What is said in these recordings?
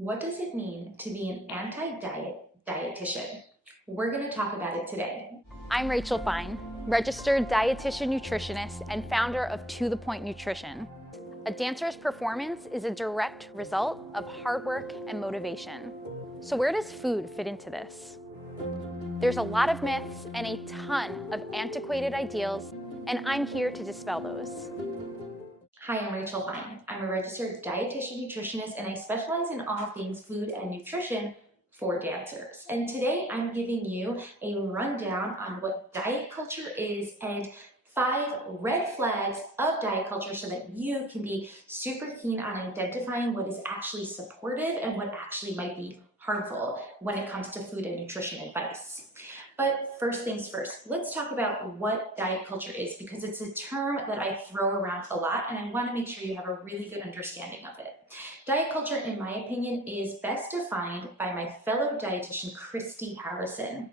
What does it mean to be an anti-diet dietitian? We're going to talk about it today. I'm Rachel Fine, registered dietitian nutritionist and founder of To The Point Nutrition. A dancer's performance is a direct result of hard work and motivation. So where does food fit into this? There's a lot of myths and a ton of antiquated ideals, and I'm here to dispel those. Hi, I'm Rachel Fine. I'm a registered dietitian nutritionist and I specialize in all things food and nutrition for dancers. And today I'm giving you a rundown on what diet culture is and 5 red flags of diet culture so that you can be super keen on identifying what is actually supportive and what actually might be harmful when it comes to food and nutrition advice. But first things first, let's talk about what diet culture is because it's a term that I throw around a lot and I want to make sure you have a really good understanding of it. Diet culture, in my opinion, is best defined by my fellow dietitian, Christy Harrison.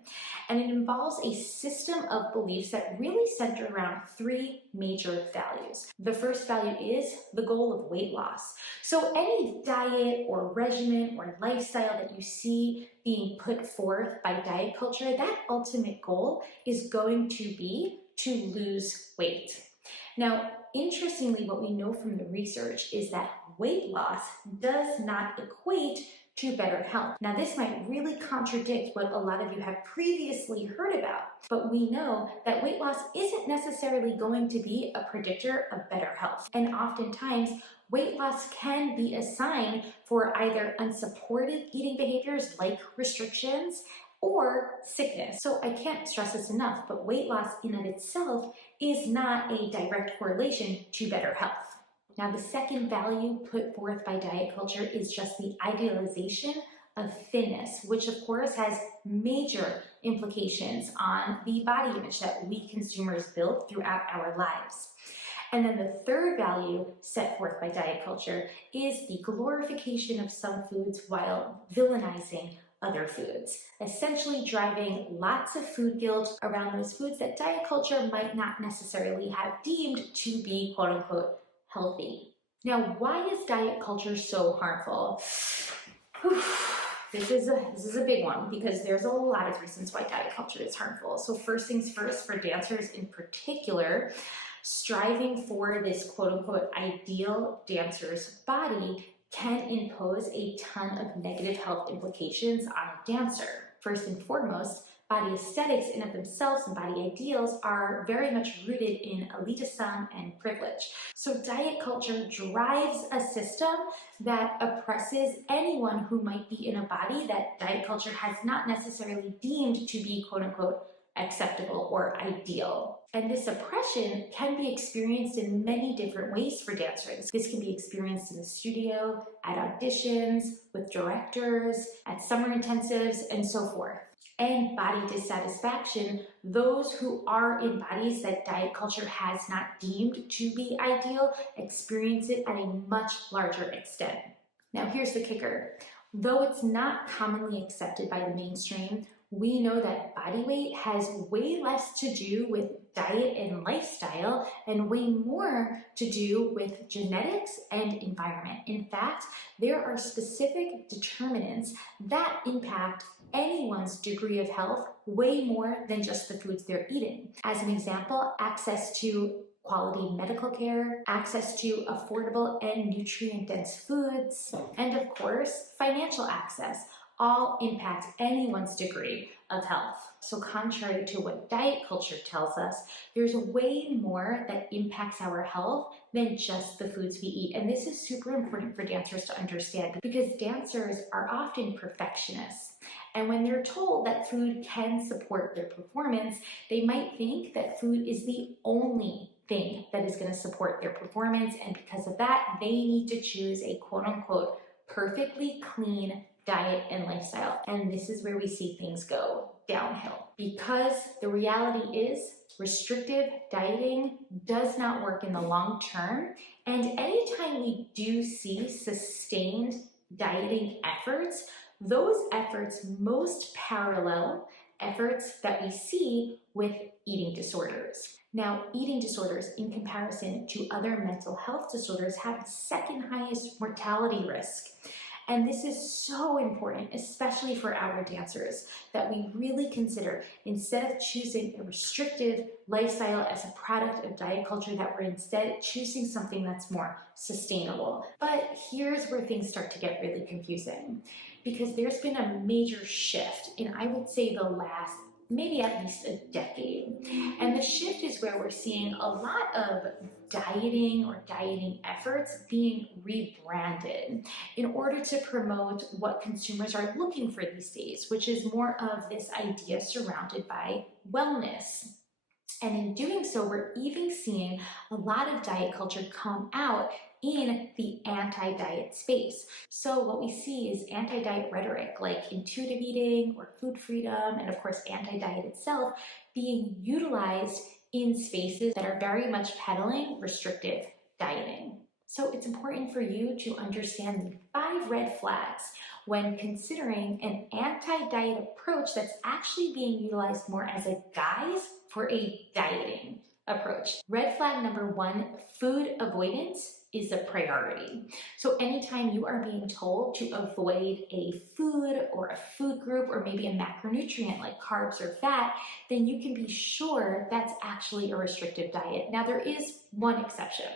And it involves a system of beliefs that really center around 3 major values. The first value is the goal of weight loss. So any diet or regimen or lifestyle that you see being put forth by diet culture, that ultimate goal is going to be to lose weight. Now, interestingly, what we know from the research is that weight loss does not equate to better health. Now, this might really contradict what a lot of you have previously heard about, but we know that weight loss isn't necessarily going to be a predictor of better health. And oftentimes, weight loss can be a sign for either unsupported eating behaviors like restrictions or sickness. So I can't stress this enough, but weight loss in and of itself is not a direct correlation to better health. Now, the second value put forth by diet culture is just the idealization of thinness, which of course has major implications on the body image that we consumers build throughout our lives. And then the third value set forth by diet culture is the glorification of some foods while villainizing other foods, essentially driving lots of food guilt around those foods that diet culture might not necessarily have deemed to be quote unquote healthy. Now, why is diet culture so harmful? This is a big one because there's a lot of reasons why diet culture is harmful. So first things first, for dancers in particular, striving for this quote unquote ideal dancer's body can impose a ton of negative health implications on a dancer. First and foremost, body aesthetics in of themselves and body ideals are very much rooted in elitism and privilege. So diet culture drives a system that oppresses anyone who might be in a body that diet culture has not necessarily deemed to be quote unquote acceptable or ideal. And this oppression can be experienced in many different ways for dancers. This can be experienced in the studio, at auditions, with directors, at summer intensives, and so forth. And body dissatisfaction, those who are in bodies that diet culture has not deemed to be ideal experience it at a much larger extent. Now here's the kicker. Though it's not commonly accepted by the mainstream, we know that body weight has way less to do with diet and lifestyle and way more to do with genetics and environment. In fact, there are specific determinants that impact anyone's degree of health way more than just the foods they're eating. As an example, access to quality medical care, access to affordable and nutrient-dense foods, and of course, financial access all impact anyone's degree of health. So contrary to what diet culture tells us, there's way more that impacts our health than just the foods we eat. And this is super important for dancers to understand because dancers are often perfectionists. And when they're told that food can support their performance, they might think that food is the only thing that is going to support their performance. And because of that, they need to choose a quote unquote perfectly clean diet and lifestyle. And this is where we see things go downhill because the reality is restrictive dieting does not work in the long term. And anytime we do see sustained dieting efforts, those efforts most parallel efforts that we see with eating disorders. Now, eating disorders in comparison to other mental health disorders have second highest mortality risk. And this is so important, especially for our dancers, that we really consider, instead of choosing a restrictive lifestyle as a product of diet culture, that we're instead choosing something that's more sustainable. But here's where things start to get really confusing, because there's been a major shift in, I would say, the last maybe at least a decade. And the shift is where we're seeing a lot of dieting efforts being rebranded in order to promote what consumers are looking for these days, which is more of this idea surrounded by wellness. And in doing so, we're even seeing a lot of diet culture come out in the anti-diet space. So what we see is anti-diet rhetoric like intuitive eating or food freedom, and of course anti-diet itself, being utilized in spaces that are very much peddling restrictive dieting. So it's important for you to understand the 5 red flags when considering an anti-diet approach that's actually being utilized more as a guise for a dieting approach. Red flag number 1, food avoidance is a priority. So anytime you are being told to avoid a food or a food group or maybe a macronutrient like carbs or fat, then you can be sure that's actually a restrictive diet. Now there is one exception.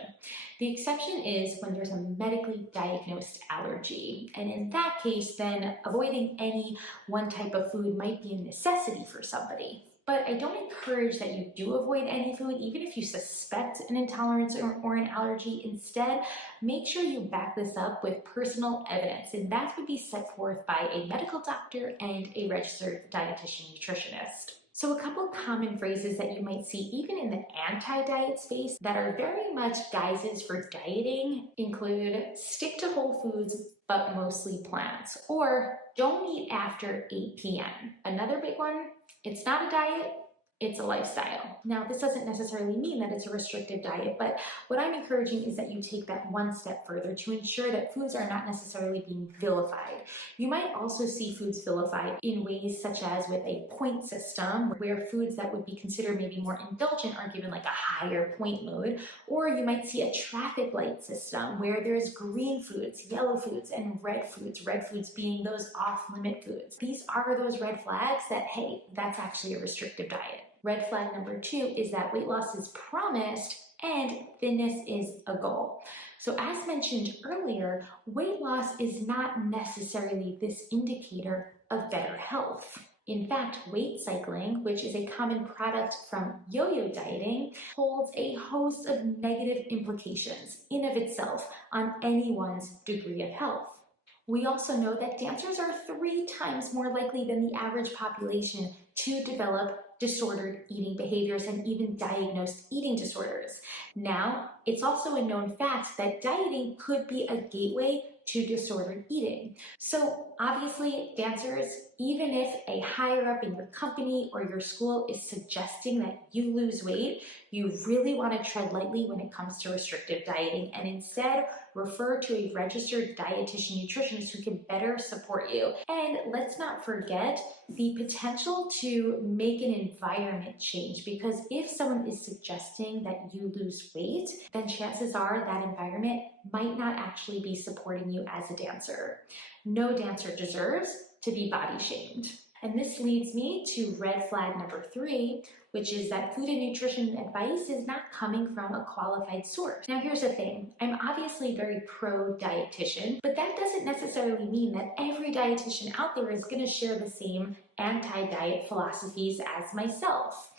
The exception is when there's a medically diagnosed allergy. And in that case, then avoiding any one type of food might be a necessity for somebody. But I don't encourage that you do avoid any food, even if you suspect an intolerance or an allergy. Instead, make sure you back this up with personal evidence, and that would be set forth by a medical doctor and a registered dietitian nutritionist. So a couple common phrases that you might see even in the anti-diet space that are very much guises for dieting include stick to whole foods, but mostly plants, or don't eat after 8 p.m. Another big one, it's not a diet, it's a lifestyle. Now, this doesn't necessarily mean that it's a restrictive diet, but what I'm encouraging is that you take that one step further to ensure that foods are not necessarily being vilified. You might also see foods vilified in ways such as with a point system, where foods that would be considered maybe more indulgent are given like a higher point load, or you might see a traffic light system where there's green foods, yellow foods, and red foods being those off-limit foods. These are those red flags that, hey, that's actually a restrictive diet. Red flag number 2 is that weight loss is promised and thinness is a goal. So as mentioned earlier, weight loss is not necessarily this indicator of better health. In fact, weight cycling, which is a common product from yo-yo dieting, holds a host of negative implications in of itself on anyone's degree of health. We also know that dancers are 3 times more likely than the average population to develop disordered eating behaviors and even diagnosed eating disorders. Now, it's also a known fact that dieting could be a gateway to disordered eating. So obviously, dancers, even if a higher up in your company or your school is suggesting that you lose weight, you really want to tread lightly when it comes to restrictive dieting, and instead refer to a registered dietitian nutritionist who can better support you. And let's not forget the potential to make an environment change, because if someone is suggesting that you lose weight, then chances are that environment might not actually be supporting you as a dancer. No dancer deserves to be body shamed. And this leads me to red flag number 3, which is that food and nutrition advice is not coming from a qualified source. Now here's the thing, I'm obviously very pro-dietitian, but that doesn't necessarily mean that every dietitian out there is going to share the same anti-diet philosophies as myself.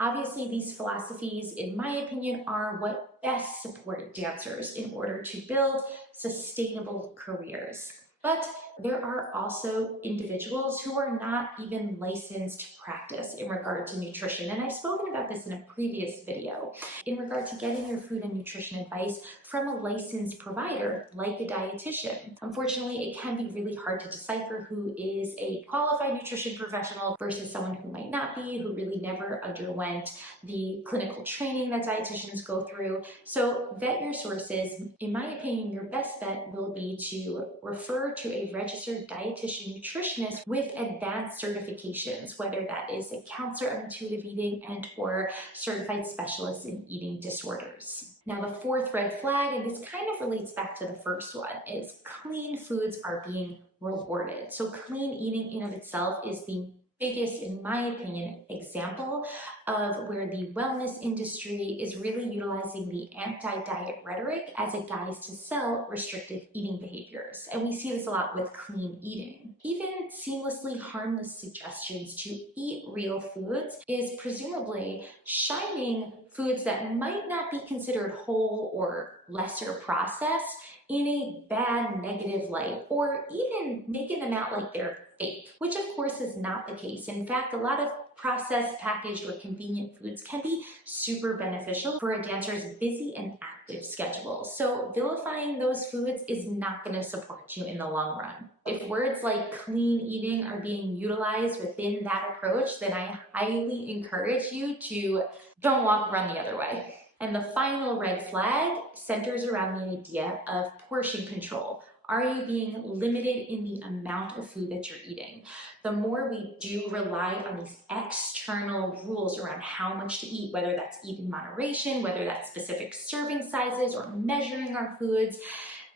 Obviously, these philosophies, in my opinion, are what best support dancers in order to build sustainable careers. But there are also individuals who are not even licensed to practice in regard to nutrition. And I've spoken about this in a previous video in regard to getting your food and nutrition advice from a licensed provider like a dietitian. Unfortunately, it can be really hard to decipher who is a qualified nutrition professional versus someone who might not be, who really never underwent the clinical training that dietitians go through. So vet your sources. In my opinion, your best bet will be to refer over to a registered dietitian nutritionist with advanced certifications, whether that is a counselor of intuitive eating and or certified specialist in eating disorders. Now the fourth red flag, and this kind of relates back to the first one, is clean foods are being rewarded. So clean eating in of itself is the biggest, in my opinion, example of where the wellness industry is really utilizing the anti-diet rhetoric as a guise to sell restrictive eating behaviors. And we see this a lot with clean eating. Even seamlessly harmless suggestions to eat real foods is presumably shining foods that might not be considered whole or lesser processed in a bad, negative light, or even making them out like they're fake, which of course is not the case. In fact, a lot of processed, packaged, or convenient foods can be super beneficial for a dancer's busy and active schedule. So vilifying those foods is not going to support you in the long run. If words like clean eating are being utilized within that approach, then I highly encourage you to don't walk, run the other way. And the final red flag centers around the idea of portion control. Are you being limited in the amount of food that you're eating? The more we do rely on these external rules around how much to eat, whether that's eat in moderation, whether that's specific serving sizes or measuring our foods,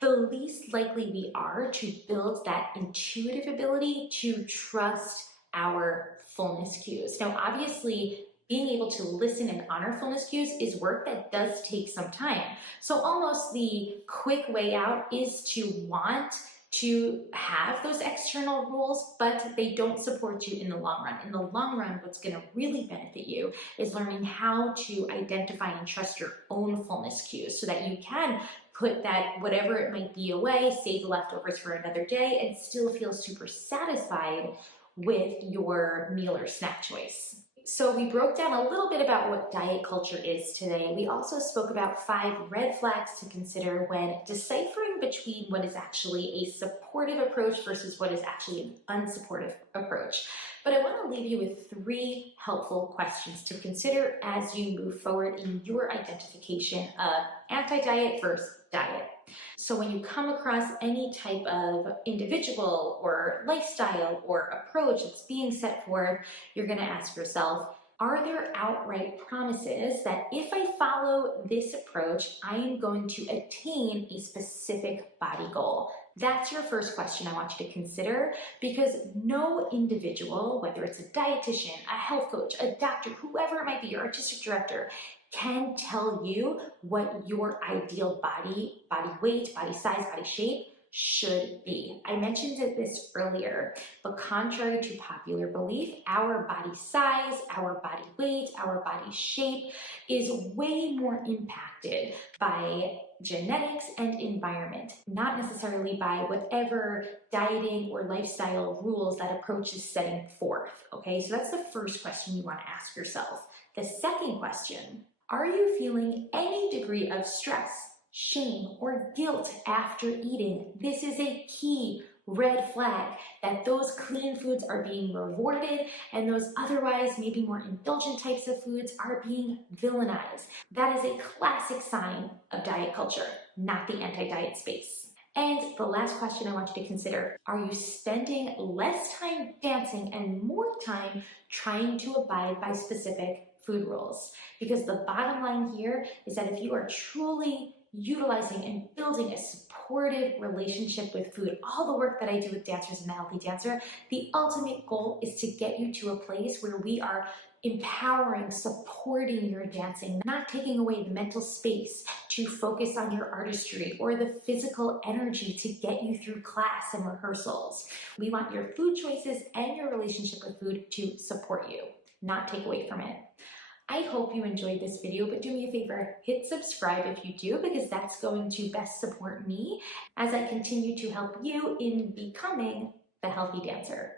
the least likely we are to build that intuitive ability to trust our fullness cues. Now, obviously, being able to listen and honor fullness cues is work that does take some time. So almost the quick way out is to want to have those external rules, but they don't support you in the long run. In the long run, what's going to really benefit you is learning how to identify and trust your own fullness cues so that you can put that, whatever it might be, away, save the leftovers for another day, and still feel super satisfied with your meal or snack choice. So we broke down a little bit about what diet culture is today. We also spoke about 5 red flags to consider when deciphering between what is actually a supportive approach versus what is actually an unsupportive approach. But I want to leave you with 3 helpful questions to consider as you move forward in your identification of anti-diet versus diet. So when you come across any type of individual or lifestyle or approach that's being set forth, you're going to ask yourself, are there outright promises that if I follow this approach, I am going to attain a specific body goal? That's your first question I want you to consider, because no individual, whether it's a dietitian, a health coach, a doctor, whoever it might be, your artistic director, can tell you what your ideal body weight, body size, body shape should be. I mentioned this earlier, but contrary to popular belief, our body size, our body weight, our body shape is way more impacted by genetics and environment, not necessarily by whatever dieting or lifestyle rules that approach is setting forth. Okay, so that's the first question you want to ask yourself. The second question, are you feeling any degree of stress, shame, or guilt after eating? This is a key red flag that those clean foods are being rewarded and those otherwise maybe more indulgent types of foods are being villainized. That is a classic sign of diet culture, not the anti-diet space. And the last question I want you to consider, are you spending less time dancing and more time trying to abide by specific food rules? Because the bottom line here is that if you are truly utilizing and building a supportive relationship with food, all the work that I do with dancers and the Healthy Dancer, the ultimate goal is to get you to a place where we are empowering, supporting your dancing, not taking away the mental space to focus on your artistry or the physical energy to get you through class and rehearsals. We want your food choices and your relationship with food to support you, not take away from it. I hope you enjoyed this video, but do me a favor, hit subscribe if you do, because that's going to best support me as I continue to help you in becoming the Healthy Dancer.